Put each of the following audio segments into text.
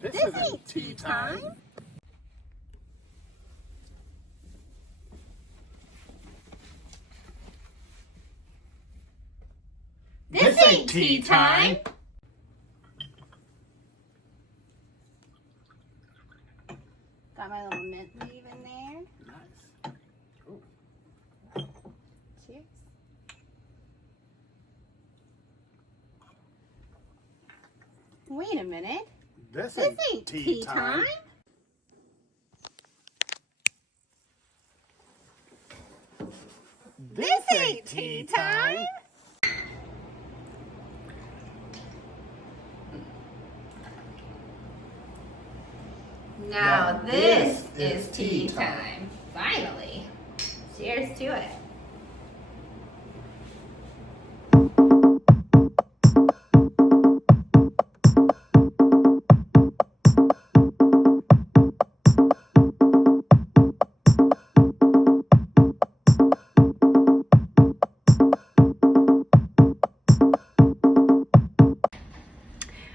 This isn't tea time. This ain't tea time. Got my little mint leaf in there. Nice. Ooh. Cheers. Wait a minute. This This ain't ain't tea time. This ain't tea time. Now this is tea time. Finally. Cheers to it.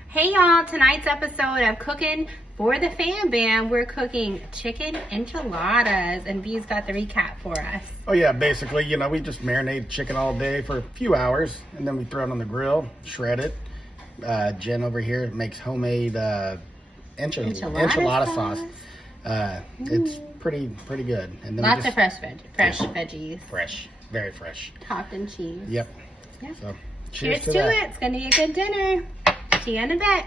Hey y'all, tonight's episode of Cooking for the Fam Bam, we're cooking chicken enchiladas, and B's got the recap for us. Oh yeah, basically, we just marinate chicken all day for a few hours, and then we throw it on the grill, shred it. Jen over here makes homemade enchilada sauce. It's pretty good. And then lots of fresh veggies. Fresh, very fresh. Topped in cheese. Yep. Yeah. So cheers to it. It's gonna be a good dinner. See you in a bit.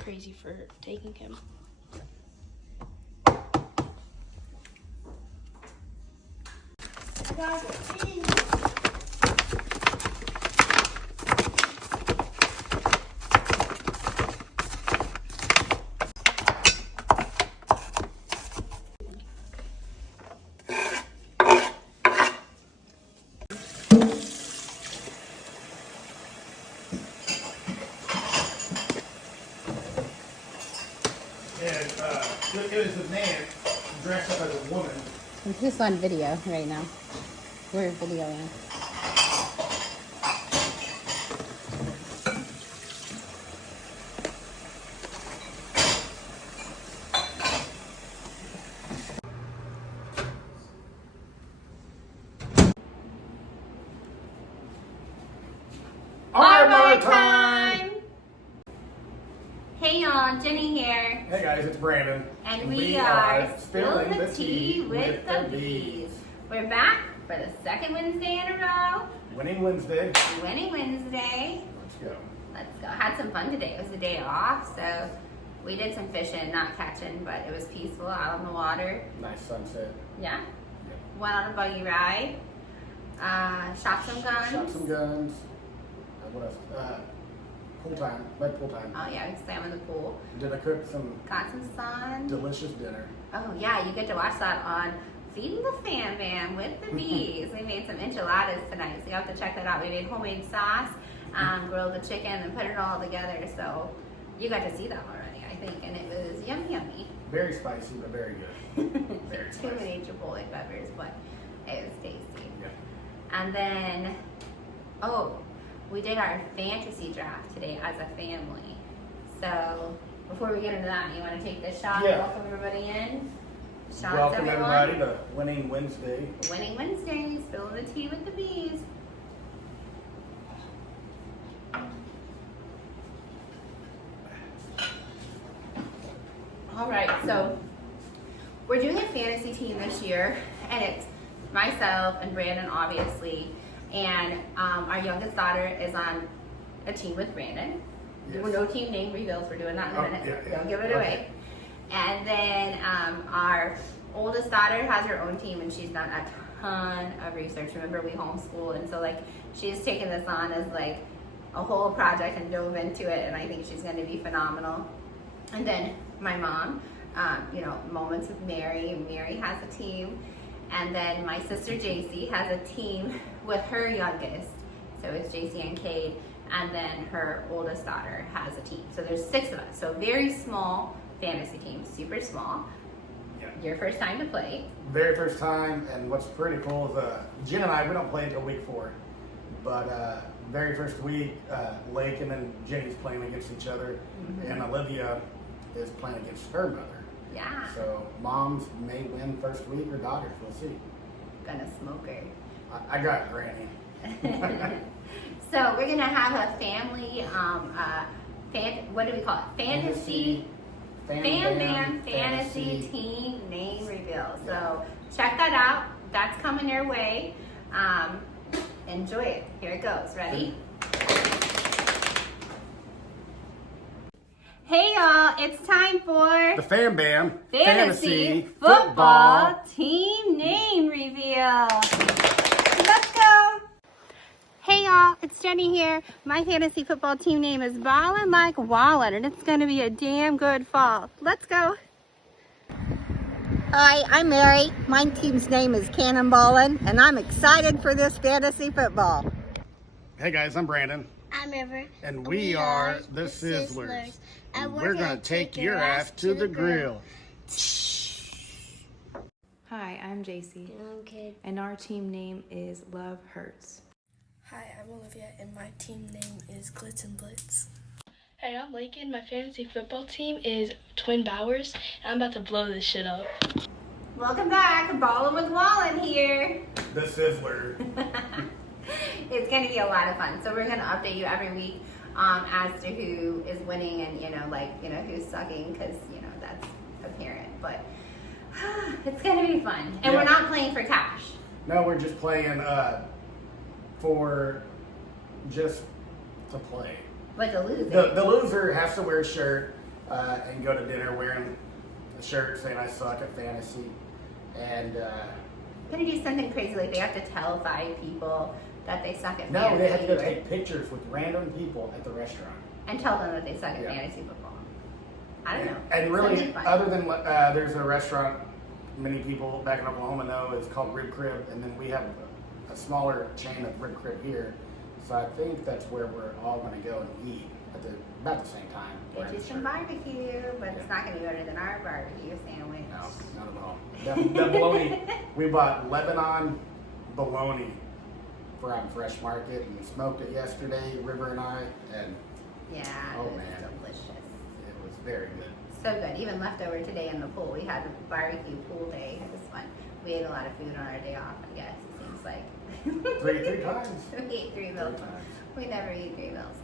Crazy for taking him. And it was a man dressed up as a woman. It's just on video right now. We're videoing. Armor time! Hey y'all, Jenny here. Hey guys, it's Brandon. And we are Spillin the Tea with the Bees. We're back for the second Wednesday in a row. Winning Wednesday. Winning Wednesday. Let's go. Let's go. Had some fun today. It was a day off, so we did some fishing, not catching, but it was peaceful out on the water. Nice sunset. Yeah. Yep. Went on a buggy ride. Shot some guns. Shot some guns. What else? Pool time. Like pool time. Oh yeah, we swam in the pool. Did I cook some Got some sun. delicious dinner? Oh yeah, you get to watch that on Feeding the Fam Bam with the Bees. We made some enchiladas tonight, so you have to check that out. We made homemade sauce, grilled the chicken, and put it all together. So you got to see that already, I think, and it was yummy. Very spicy, but very good. Very Too spicy. many Chipotle peppers, but it was tasty. Yeah. And then, we did our fantasy draft today as a family. So before we get into that, you want to take this shot and welcome everybody in? Shots, Welcome everyone. everybody to Winning Wednesday. Winning Wednesday, Spillin the Tea with the Bees. All right, so we're doing a fantasy team this year, and it's myself and Brandon, obviously, and our youngest daughter is on a team with Brandon. Yes. No team name reveals. We're doing that in a minute. Yeah. Don't give it away. And then our oldest daughter has her own team, and she's done a ton of research. Remember, we homeschool, and so she's taken this on as a whole project and dove into it, and I think she's going to be phenomenal. And then my mom, Moments with Mary. Mary has a team, and then my sister JC has a team with her youngest. So it's JC and Kate, and then her oldest daughter has a team. So there's 6 of us. So very small fantasy team, super small. Your first time to play. Very first time, and what's pretty cool is Jen and I, we don't play until week 4. But very first week, Lake and then Jenny's playing against each other, and Olivia is playing against her mother. Yeah. So moms may win first week, or daughters, we'll see. Gonna smoke her. I got Granny. So we're gonna have a family, what do we call it? Fantasy team name reveal. So check that out. That's coming your way. Enjoy it. Here it goes. Ready? Hey y'all, it's time for The Fan Bam Fantasy Football Team Name Reveal. Let's go. Hey y'all, it's Jenny here. My fantasy football team name is Ballin' Like Wallin', and it's going to be a damn good fall. Let's go. Hi, I'm Mary. My team's name is Cannonballin', and I'm excited for this fantasy football. Hey guys, I'm Brandon. I'm River. And we are the Sizzlers. And we're going to take your ass to the grill. Hi, I'm JC, I'm Kate. and our team name is Love Hurts. Hi, I'm Olivia, and my team name is Glitz and Blitz. Hey, I'm Lakin. My fantasy football team is Twin Bowers, and I'm about to blow this shit up. Welcome back. Ballin' with Wallin' here. The Sizzler. It's going to be a lot of fun. So we're going to update you every week as to who is winning and, who's sucking, because, that's apparent. But it's going to be fun. And Yeah. we're not playing for cash. No, we're just playing for just to play. Like a loser. The loser has to wear a shirt and go to dinner wearing a shirt saying I suck at fantasy. And We're going to do something crazy. Like they have to tell 5 people that they suck at no, fantasy. they have to go right? take pictures with random people at the restaurant. And tell them that they suck at Yeah. fantasy football. I don't know. And really, Something fun. other than there's a restaurant many people back in Oklahoma know, it's called Rib Crib, and then we have a smaller chain of Rib Crib here. So I think that's where we're all going to go and eat at about the same time. Get you some barbecue, but it's not going to be better than our barbecue sandwich. No, not at all. The bologna, we bought Lebanon bologna from Fresh Market, and we smoked it yesterday, River and I, and Yeah, Oh, it was man. delicious. it was very good. So good. Even leftover today in the pool. We had a barbecue pool day. It was fun. We ate a lot of food on our day off, I guess. It seems like. Three times. We ate 3 meals. 3 times. We never eat 3 meals.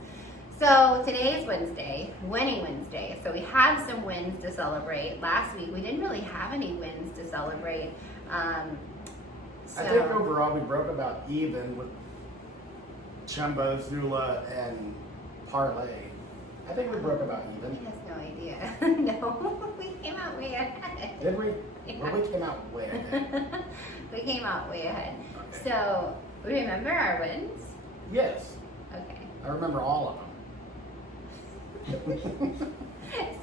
So today is Wednesday, Winning Wednesday. So we have some wins to celebrate. Last week we didn't really have any wins to celebrate. So I think overall we broke about even with Chumbo, Zula, and Parlay. I think we broke about he even. has no idea. No, we came out way ahead. Did we? Yeah. Well, we came out way ahead. We came out way ahead. Okay. So remember our wins? Yes, Okay. I remember all of them.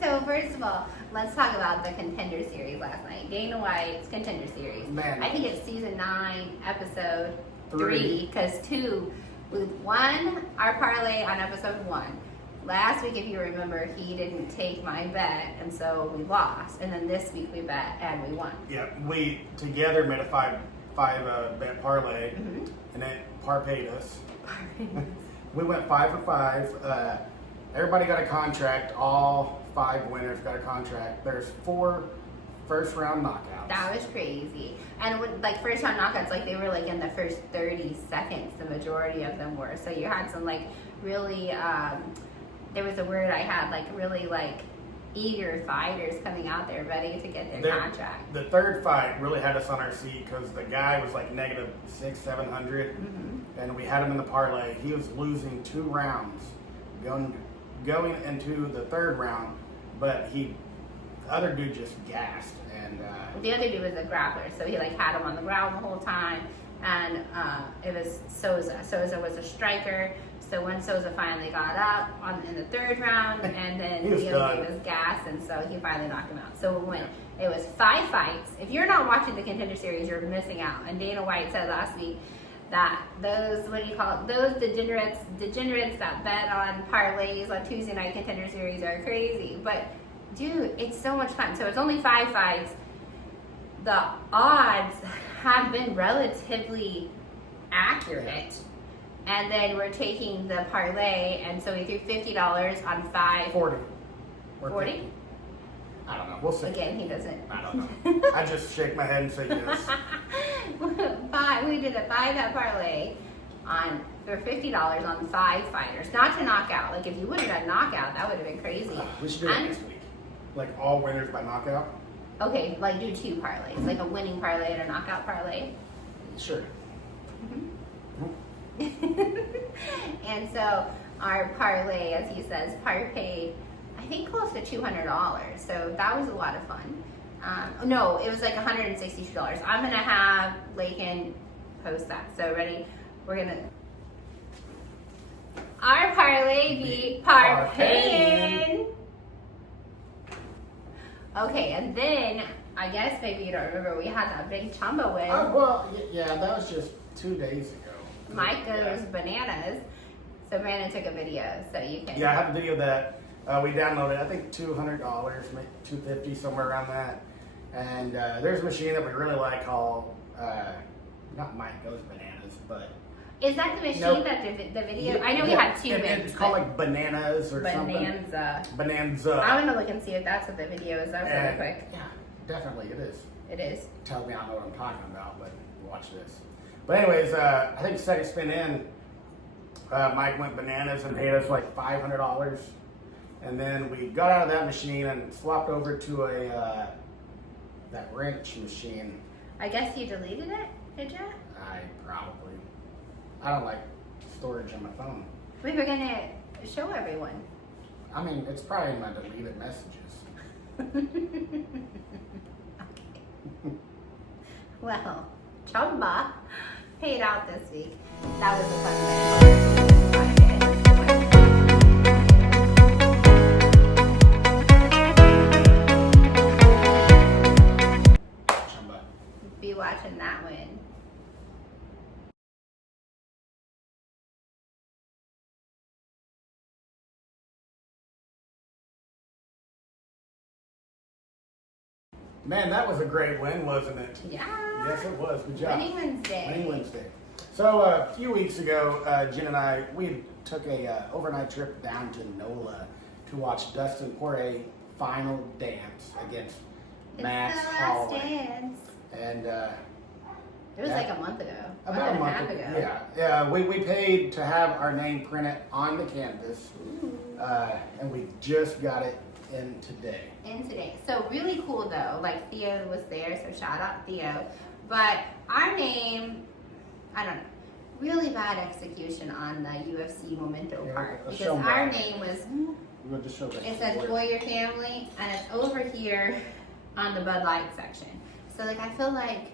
So first of all, let's talk about the Contender Series last night. Dana White's Contender Series. Man. I think it's season 9, episode 3, Three. because 2, we won our parlay on episode 1. Last week, if you remember, he didn't take my bet, and so we lost. And then this week we bet and we won. Yeah, we together made a five bet parlay, and it paid us. We went 5 for 5. Everybody got a contract. All 5 winners got a contract. There's 4 first round knockouts. That was crazy. And when, like first round knockouts, like they were like in the first 30 seconds, the majority of them were. So you had some like really, there was a word I had, like really like eager fighters coming out there ready to get their contract. The third fight really had us on our seat because the guy was like negative 600-700, and we had him in the parlay. He was losing 2 rounds going into the third round, but the other dude just gassed. And The other dude was a grappler, so he like had him on the ground the whole time. And it was Souza. Souza was a striker. So when Souza finally got up in the third round, and then He was the other done. dude was gassed, and so he finally knocked him out. So it was 5 fights. If you're not watching the Contender Series, you're missing out. And Dana White said last week that those, what do you call it, those degenerates that bet on parlays on Tuesday Night Contender Series are crazy. But dude, it's so much fun. So it's only 5 fights. the odds have been relatively accurate. And then we're taking the parlay, and so we threw $50 on 5. 40. 40? I don't know. We'll see. Again, he doesn't. I don't know. I just shake my head and say yes. We did a 5-bet parlay for $50 on 5 fighters. Not to knock out. Like, if you would have done knockout, that would have been crazy. We should do it next week. Like all winners by knockout. Okay, like do 2 parlays. Like a winning parlay and a knockout parlay. Sure. And so our parlay, as he says, paid, I think, close to $200. So that was a lot of fun. No, it was like $162. I'm gonna have Lakin post that. So ready? We're gonna. Our parlay beat Parpayin. Okay, and then I guess maybe you don't remember, we had that big Chumba win. Well, yeah, that was just 2 days ago. Mike goes bananas. So Brandon took a video, so you can. Yeah, I have a video that we downloaded. I think $200, maybe $250, somewhere around that. And there's a machine that we really like called not Mike Goes Bananas, but Is that the machine that did the video? yeah, I know we had 2 wins. It's called like Bananas or Bonanza. something. Bonanza. I'm gonna look and see if that's what the video is. That was really quick. Yeah, definitely it is. It is. Tells me I know what I'm talking about, but watch this. But anyways, I think second spin in, Mike went bananas and paid us like $500. And then we got out of that machine and swapped over to a that wrench machine. I guess you deleted it, did you? I don't like storage on my phone. We were gonna show everyone. I mean, it's probably in my deleted messages. Well, Chumba paid out this week. That was a fun day. Chumba. Be watching that win. Man, that was a great win, wasn't it? Yeah. Yes, it was. Good job. Winning Wednesday. Winning Wednesday. So a few weeks ago, Jen and I, we took a overnight trip down to NOLA to watch Dustin Poirier final dance against Max It's the last Holloway. dance. And It was yeah. like a month ago. About a and month half ago. ago. Yeah, we paid to have our name printed on the canvas, and we just got it in today. In today. So really cool though. Like Theo was there, so shout out Theo. But our name, I don't know, really bad execution on the UFC memento Yeah, part. a Because show our bar. name was, We'll just show that. it says Boyer Family, and it's over here on the Bud Light section. So like I feel like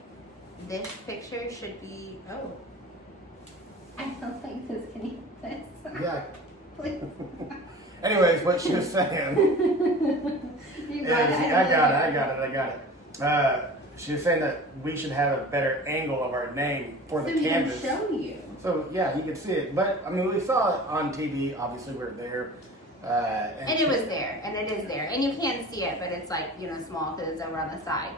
this picture should be, oh. I feel like this can eat this. Yeah. Please. Anyways, what she was saying You is, got it. I got it. She was saying that we should have a better angle of our name for the So we can canvas. show you. So yeah, you can see it. But I mean, we saw it on TV. Obviously, we were there. And it was there, and it is there, and you can't see it, but it's like, you know, small because it's over on the side.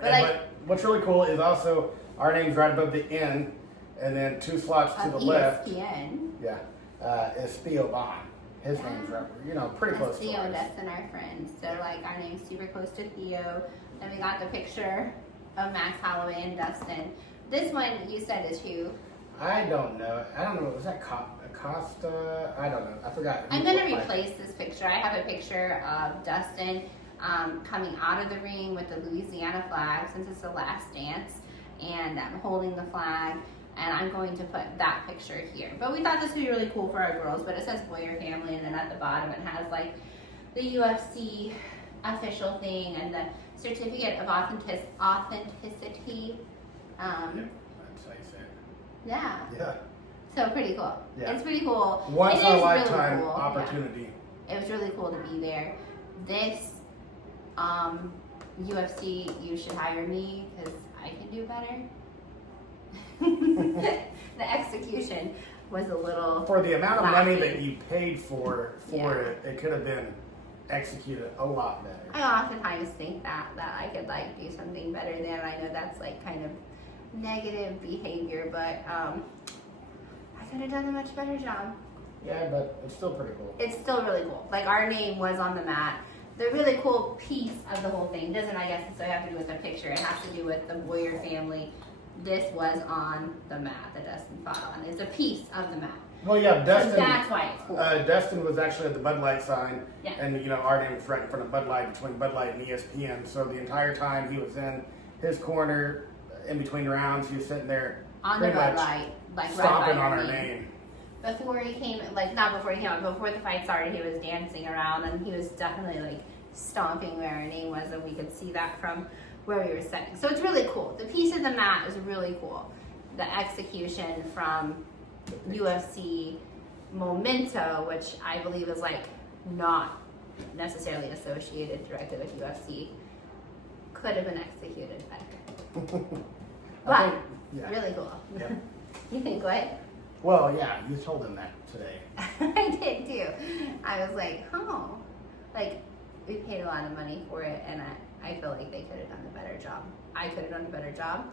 But like, But what's really cool is also our name's right above the N, and then 2 slots to the left. ESPN. Yeah, is Theo Vaughn. His name's right, pretty close to Theo ours. and Dustin are friends, so like our name's super close to Theo. And we got the picture of Max Holloway and Dustin. This one you said is who? I don't know. Was that Acosta? I don't know. I forgot. I'm gonna replace this picture. I have a picture of Dustin coming out of the ring with the Louisiana flag, since it's the last dance, and holding the flag. And I'm going to put that picture here. But we thought this would be really cool for our girls. But it says Boyer Family, and then at the bottom it has like the UFC official thing and the certificate of authenticity. Yeah, that's how you say it. Yeah. Yeah. So pretty cool. Yeah. It's pretty cool. Once It in a is lifetime really cool. opportunity. Yeah. It was really cool to be there. This UFC, you should hire me because I can do better. The execution was a little For the amount of money lacking. that you paid for Yeah. it, it could have been execute it a lot better. I oftentimes think that I could like do something better there. I know that's like kind of negative behavior, but I could have done a much better job. Yeah, but it's still pretty cool. It's still really cool. Like our name was on the mat. The really cool piece of the whole thing doesn't, I guess, necessarily have to do with the picture. It has to do with the Boyer family. This was on the mat that Dustin fought on. It's a piece of the mat. Well, yeah, Dustin. So that's why it's cool. Dustin was actually at the Bud Light sign, Yeah. and our name was right in front of Bud Light, between Bud Light and ESPN. So the entire time he was in his corner, in between rounds, he was sitting there On the pretty Bud much Light, like right stomping by on our our name. name. Before he came, like not before he came out, before the fight started, he was dancing around and he was definitely like stomping where our name was, and we could see that from where we were sitting. So it's really cool. The piece of the mat is really cool. The execution from UFC Memento, which I believe is like not necessarily associated directly with UFC, could have been executed better. I But think- yeah. really cool. Yeah. You think what? Well, yeah, you told him that today. I did too. I was like, oh, like we paid a lot of money for it, and I feel like they could have done a better job. I could have done a better job,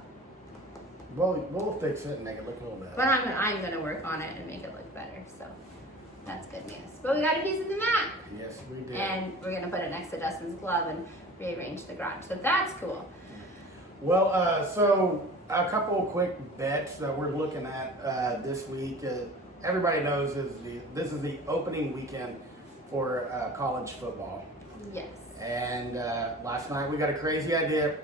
Well, we'll fix it and make it look a little better. but I'm gonna work on it and make it look better. So that's good news. But we got a piece of the mat, Yes, we did. and we're gonna put it next to Dustin's glove and rearrange the garage. So that's cool. Well, so a couple of quick bets that we're looking at this week. Everybody knows this is the opening weekend for college football. Yes. And last night we got a crazy idea.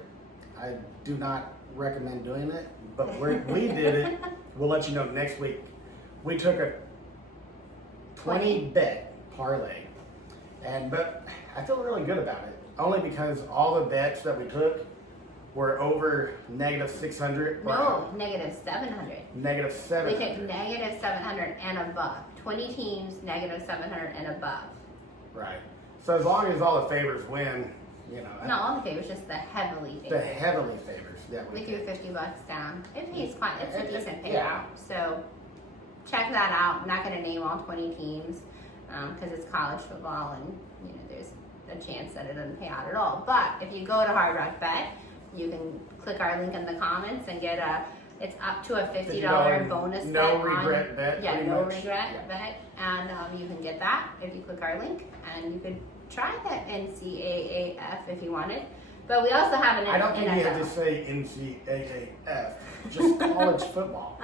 I do not recommend doing it, but we did it. We'll let you know next week. We took a 20 bet parlay, but I feel really good about it. Only because all the bets that we took were over -600. No, -700. Negative We 700. took -700 and above. 20 teams, -700 and above. Right. So as long as all the favors win, Not all the favors, just the heavily the favored. heavily favors. Yeah, We threw $50 down. It pays quite. It's a decent payout. Yeah. So check that out. I'm not going to name all 20 teams because it's college football, and there's a chance that it doesn't pay out at all. But if you go to Hard Rock Bet, you can click our link in the comments and get it's up to a $50 bonus bet. No regret bet. Yeah, pretty no much. regret Yeah. bet, and you can get that if you click our link, and you could try that NCAAF if you wanted. But we also have an I don't think you have NFL. to say NCAAF, just college football.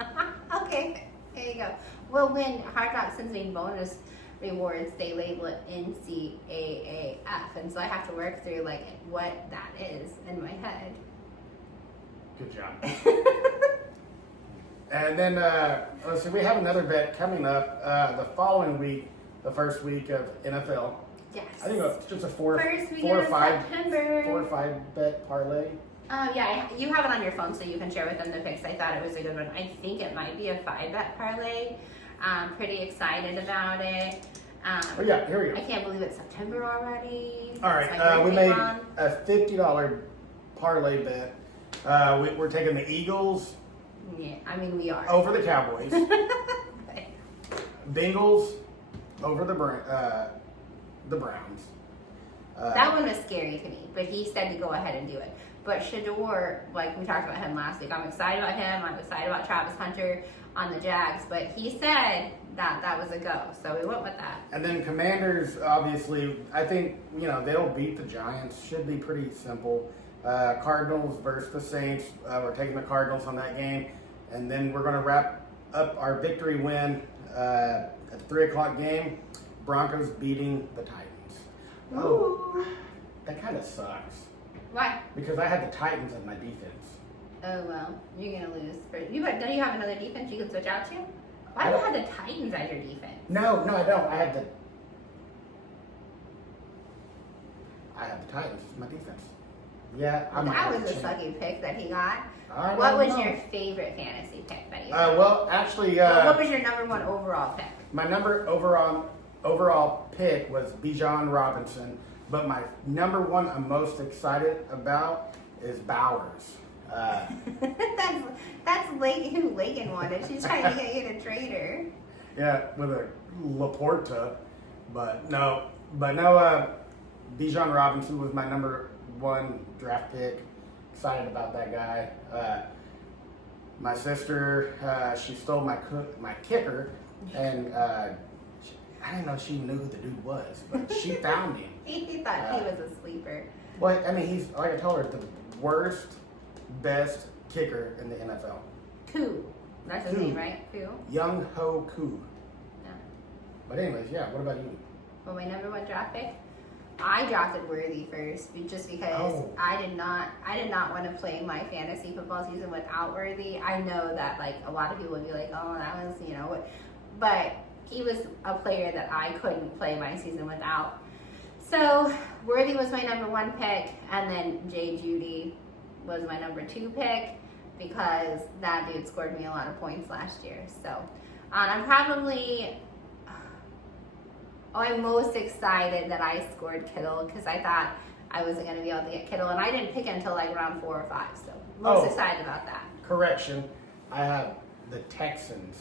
Okay, there you go. Well, when Hard Rock sends me bonus rewards, they label it NCAAF, and so I have to work through like what that is in my head. Good job. And then, let's see, we have another bet coming up the following week, the first week of NFL. Yes. I think it's just a four First weekend or of five September. bet parlay. Yeah, you have it on your phone, so you can share with them the picks. I thought it was a good one. I think it might be a 5-bet parlay. Pretty excited about it. Oh yeah, here we I go. can't believe it's September already. All It's right, my we birthday made month. a $50 parlay bet. We're taking the Eagles Yeah, I mean we are. over the Cowboys, Bengals over the Browns. That one was scary to me, but he said to go ahead and do it. But Shador, like we talked about him last week, I'm excited about him. I'm excited about Travis Hunter on the Jags, but he said that was a go, so we went with that. And then Commanders, obviously, I think, they'll beat the Giants. Should be pretty simple. Cardinals versus the Saints. We're taking the Cardinals on that game. And then we're going to wrap up our victory win at the 3 o'clock game. Broncos beating the Titans. Oh, that kind of sucks. Why? Because I had the Titans as my defense. Oh well, you're gonna lose. Don't you have another defense you can switch out to? Why do you have the Titans as your defense? No, I don't. I have the Titans as my defense. Yeah, I might That have was to a change. sucky pick that he got. I What don't was know. your favorite fantasy pick that you Well, actually, what was your number one overall pick? my number overall pick was Bijan Robinson, but my number one I'm most excited about is Bowers. That's who Lakin wanted. She's trying to get you to trade her. Yeah, with a Laporta, but no. Bijan Robinson was my number 1 draft pick. Excited about that guy. My sister, she stole my kicker, and I didn't know she knew who the dude was, but she found him. He thought he was a sleeper. Well, I mean, he's, like I told her, the worst, best kicker in the NFL. Koo. That's his Koo. name, right? Koo? Young Ho Koo. Yeah. But anyways, yeah, what about you? Well, my number 1 draft pick, I drafted Worthy first, just because I did not want to play my fantasy football season without Worthy. I know that like a lot of people would be like, oh, that was, you know, but he was a player that I couldn't play my season without. So Worthy was my number 1 pick, and then Jay Judy was my number 2 pick because that dude scored me a lot of points last year. So I'm probably. I'm most excited that I scored Kittle because I thought I wasn't going to be able to get Kittle, and I didn't pick it until like round 4 or 5. So most excited about that. Correction, I have the Texans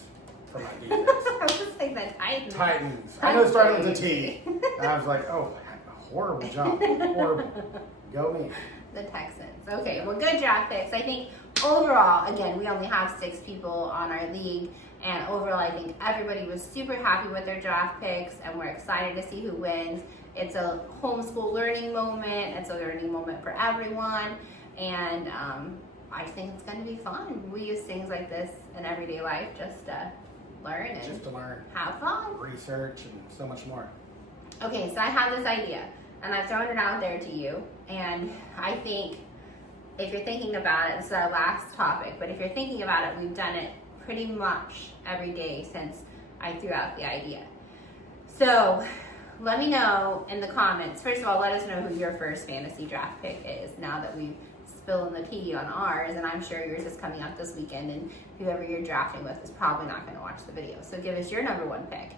for my defense. I was like the Titans. Titans. I know it started with a T. And I was like, oh, horrible job. Horrible. Go me. The Texans. Okay, well, good draft picks. I think overall, again, we only have 6 people on our league. And overall, I think everybody was super happy with their draft picks, and we're excited to see who wins. It's a homeschool learning moment. It's a learning moment for everyone. And I think it's going to be fun. We use things like this in everyday life just to learn and Just to learn. have fun. Research and so much more. Okay, so I have this idea, and I've thrown it out there to you. And I think if you're thinking about it, this is our last topic, but if you're thinking about it, we've done it pretty much every day since I threw out the idea. So let me know in the comments. First of all, let us know who your first fantasy draft pick is now that we've spilled the tea on ours, and I'm sure yours is coming up this weekend, and whoever you're drafting with is probably not going to watch the video. So give us your number 1 pick.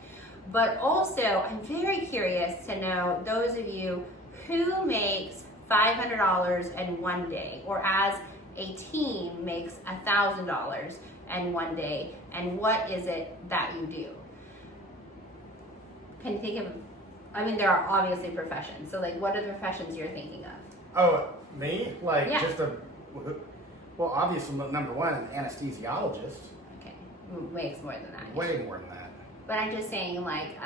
But also, I'm very curious to know those of you who makes $500 in one day, or as a team makes $1,000 in one day, and what is it that you do? Can you think of, I mean, there are obviously professions, so like what are the professions you're thinking of? Oh, me? Like Yeah. just well, obviously number 1, an anesthesiologist. Okay, makes more than that. Way more than that. But I'm just saying, like,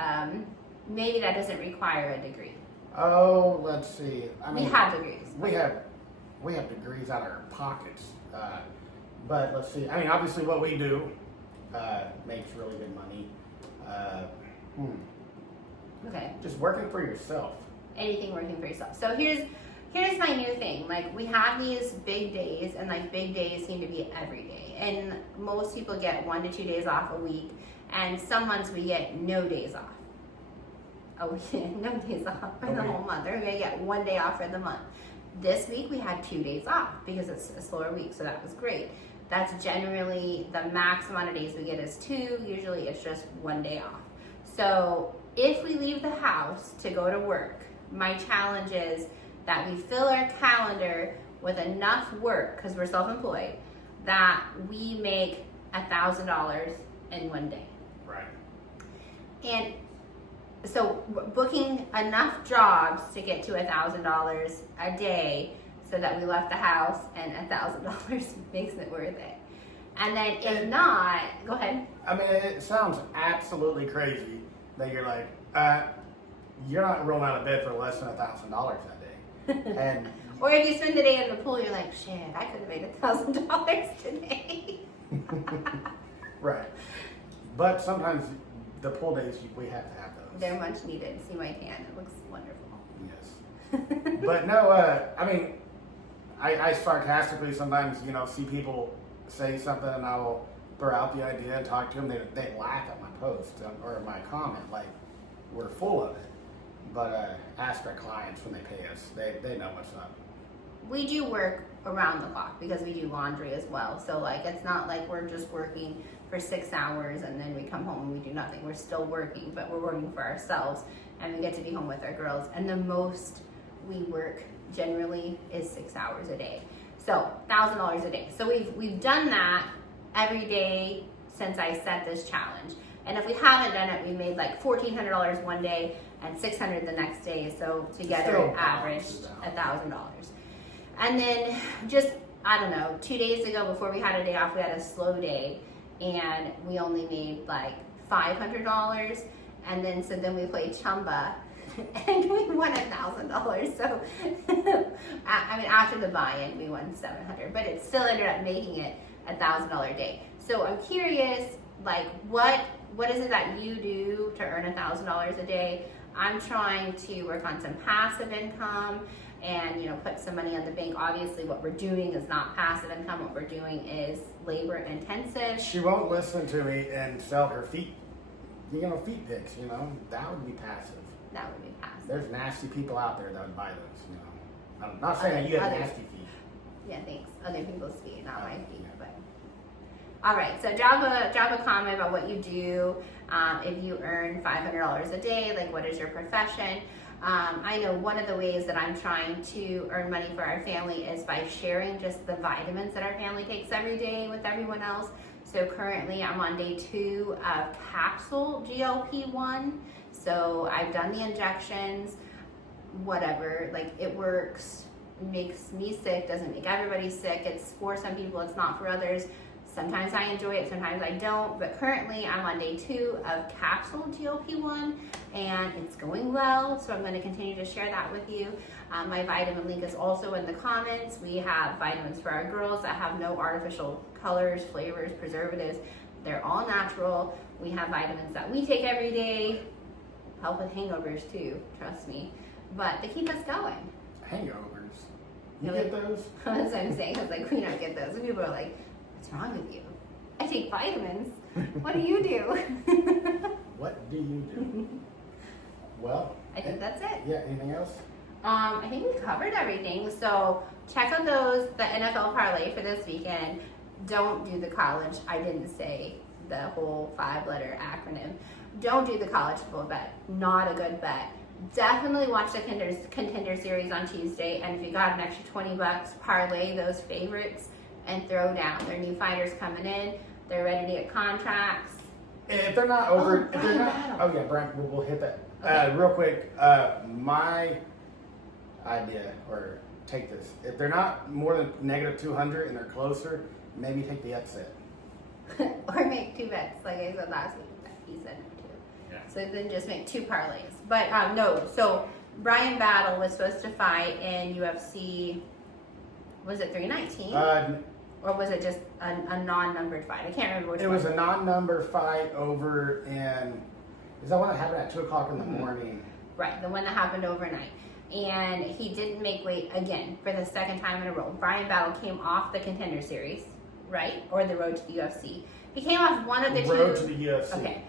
maybe that doesn't require a degree. Oh, let's see. I mean, We have degrees. We have degrees out of our pockets. But let's see. I mean, obviously, what we do makes really good money. Okay. Just working for yourself. Anything working for yourself. So here's my new thing. Like, we have these big days, and like big days seem to be every day. And most people get 1 to 2 days off a week, and some months we get no days off. Oh, we get no days off for the whole month. Or we're gonna get 1 day off for the month. This week we had 2 days off because it's a slower week, so that was great. That's generally the max amount of days we get is 2. Usually it's just 1 day off. So if we leave the house to go to work, my challenge is that we fill our calendar with enough work, because we're self-employed, that we make $1,000 in 1 day. Right. And so booking enough jobs to get to $1,000 a day so that we left the house and $1,000 makes it worth it. And then if not, go ahead. I mean, it sounds absolutely crazy that you're like, you're not rolling out of bed for less than $1,000 that day. And Or if you spend the day in the pool, you're like, shit, I could have made $1,000 today. right. But sometimes the pool days, we have to have those. They're much needed. See my tan, it looks wonderful. Yes. But no, I mean, I sarcastically sometimes, see people say something, and I will throw out the idea and talk to them. They laugh at my post or my comment, like we're full of it. But ask our clients when they pay us. They know what's up. We do work around the clock because we do laundry as well. So like, it's not like we're just working for 6 hours and then we come home and we do nothing. We're still working, but we're working for ourselves, and we get to be home with our girls. And the most we work generally is 6 hours a day. So $1,000 a day. So we've done that every day since I set this challenge. And if we haven't done it, we made like $1,400 one day, and $600 the next day. So together Still it averaged $1,000. $1,000. And then just, I don't know, 2 days ago before we had a day off, we had a slow day and we only made like $500. And then we played Chumba and we won $1,000. So, I mean, after the buy-in, we won $700, but it still ended up making it $1,000 day. So I'm curious, like, what is it that you do to earn $1,000 a day? I'm trying to work on some passive income and, you know, put some money on the bank. Obviously, what we're doing is not passive income. What we're doing is labor intensive. She won't listen to me and sell her feet. You know, feet pics, you know, that would be passive. That would be passive. There's nasty people out there that would buy those, you know. I'm not saying that you have Others. nasty feet. Yeah, thanks. Other people's feet, not my feet. Yeah. But all right, so drop a comment about what you do. If you earn $500 a day, like what is your profession? I know one of the ways that I'm trying to earn money for our family is by sharing just the vitamins that our family takes every day with everyone else. So currently I'm on day 2 of capsule GLP-1. So I've done the injections, whatever, like it works, makes me sick, doesn't make everybody sick. It's for some people, it's not for others. Sometimes I enjoy it, sometimes I don't, but currently I'm on day 2 of capsule GLP-1 and it's going well, so I'm going to continue to share that with you. My vitamin link is also in the comments. We have vitamins for our girls that have no artificial colors, flavors, preservatives. They're all natural. We have vitamins that we take every day, help with hangovers too, trust me, but they keep us going. Hangovers. You Really? get those? That's what I'm saying. I was like, we don't get those. And people are like, what's wrong with you? I take vitamins. What do you do? What do you do? Well, I think that's it. yeah, anything else? I think we covered everything. So check out the NFL parlay for this weekend. Don't do the college. I didn't say the whole 5-letter acronym. Don't do the college football bet. Not a good bet. Definitely watch the contender series on Tuesday. And if you got an extra $20, parlay those favorites and throw down. There are new fighters coming in. They're ready to get contracts. If they're not over, if they're Brian not, Battle. oh yeah, Brian, we'll hit that. Okay. Real quick, my idea, or take this. If they're not more than -200 and they're closer, maybe take the upset. Or make 2 bets, like I said last week. He said no too. Yeah. So then just make 2 parlays. But no, so Brian Battle was supposed to fight in UFC, was it 319? Or was it just a non-numbered fight? I can't remember which It one. was a non-number fight over in, is that one that happened at 2 o'clock in the morning? Right, the one that happened overnight. And he didn't make weight again for the 2nd time in a row. Brian Battle came off the contender series, right? Or the road to the UFC. He came off one of the Road two. to the UFC. Okay.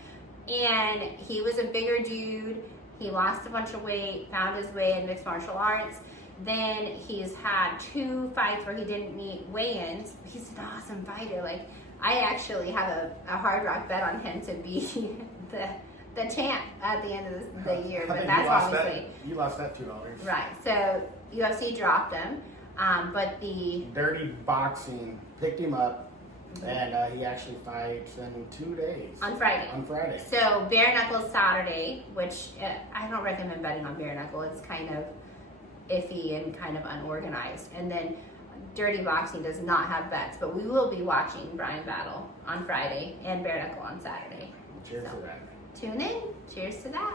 And he was a bigger dude. He lost a bunch of weight, found his way in mixed martial arts. Then he's had 2 fights where he didn't meet weigh-ins. He's an awesome fighter. Like, I actually have a Hard Rock bet on him to be the champ at the end of the year. I But think that's obviously you lost that $2. right. So UFC dropped him, but the Dirty Boxing picked him up, and he actually fights in 2 days. on Friday. On Friday. So bare knuckle Saturday, which I don't recommend betting on bare knuckle. It's kind of iffy and kind of unorganized. And then Dirty Boxing does not have bets, but we will be watching Brian Battle on Friday and bare knuckle on Saturday. Cheers So, to that. tune in. Cheers to that.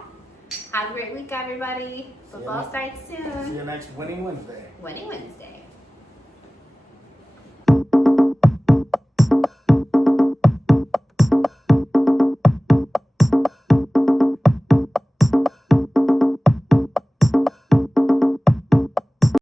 Have a great week, everybody. Football starts See soon. you next Winning Wednesday. Winning Wednesday.